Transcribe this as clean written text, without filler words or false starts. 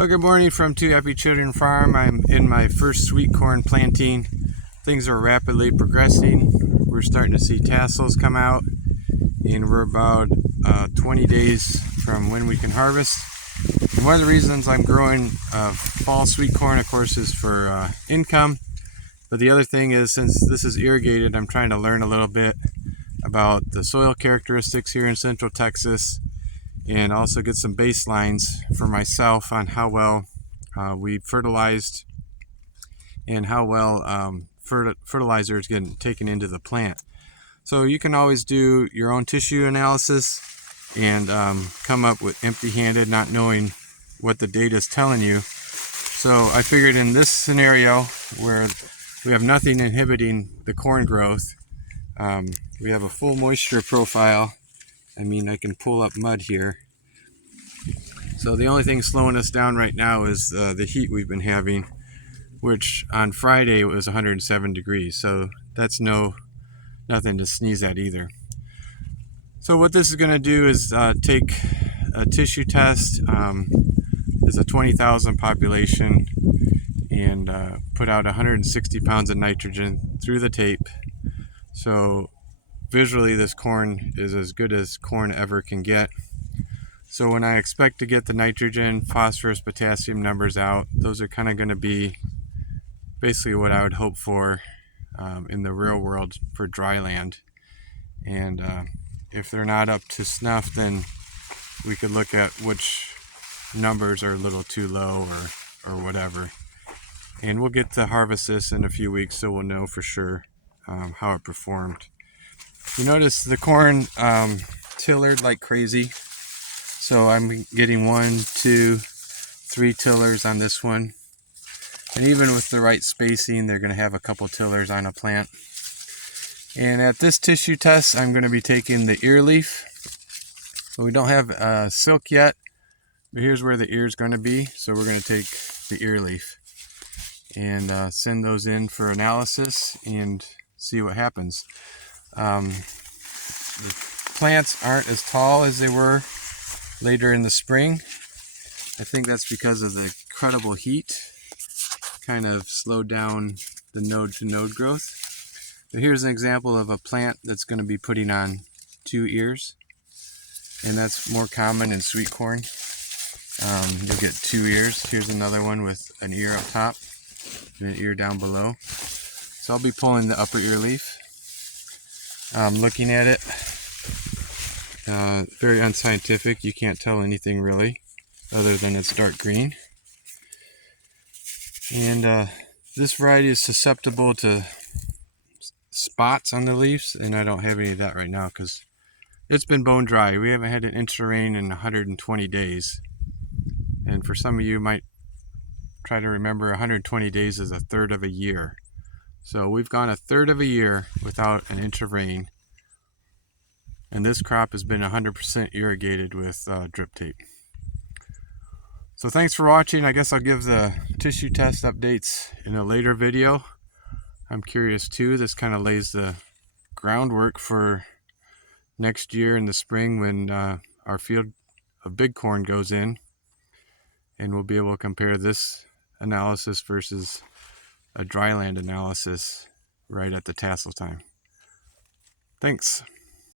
Well, good morning from Two Happy Children Farm. I'm in my first sweet corn planting. Things are rapidly progressing. We're starting to see tassels come out, and we're about 20 days from when we can harvest. And one of the reasons I'm growing fall sweet corn, of course, is for income. But the other thing is, since this is irrigated, I'm trying to learn a little bit about the soil characteristics here in Central Texas, and also get some baselines for myself on how well we fertilized and how well fertilizer is getting taken into the plant. So you can always do your own tissue analysis and come up with empty-handed, not knowing what the data is telling you. So I figured in this scenario where we have nothing inhibiting the corn growth, we have a full moisture profile. I mean, I can pull up mud here. So the only thing slowing us down right now is the heat we've been having, which on Friday it was 107 degrees. So that's nothing to sneeze at either. So what this is going to do is take a tissue test. There's a 20,000 population, and put out 160 pounds of nitrogen through the tape. So visually this corn is as good as corn ever can get. So when I expect to get the nitrogen, phosphorus, potassium numbers out, those are kind of going to be basically what I would hope for in the real world for dry land. And if they're not up to snuff, then we could look at which numbers are a little too low or whatever. And we'll get to harvest this in a few weeks, so we'll know for sure how it performed. You notice the corn tillered like crazy. So I'm getting 1, 2, 3 tillers on this one. And even with the right spacing, they're going to have a couple tillers on a plant. And at this tissue test, I'm going to be taking the ear leaf. So we don't have silk yet, but here's where the ear is going to be. So we're going to take the ear leaf and send those in for analysis and see what happens. The plants aren't as tall as they were later in the spring. I think that's because of the incredible heat. Kind of slowed down the node to node growth. But here's an example of a plant that's going to be putting on 2 ears, and that's more common in sweet corn. You'll get 2 ears. Here's another one with an ear up top and an ear down below. So I'll be pulling the upper ear leaf. Looking at it, very unscientific. You can't tell anything really other than it's dark green. And this variety is susceptible to spots on the leaves, and I don't have any of that right now because it's been bone dry. We haven't had an inch of rain in 120 days. And for some of you might try to remember, 120 days is a third of a year. So we've gone a third of a year without an inch of rain. And this crop has been 100% irrigated with drip tape. So thanks for watching. I guess I'll give the tissue test updates in a later video. I'm curious too. This kind of lays the groundwork for next year in the spring when our field of big corn goes in. And we'll be able to compare this analysis versus a dryland analysis right at the tassel time. Thanks.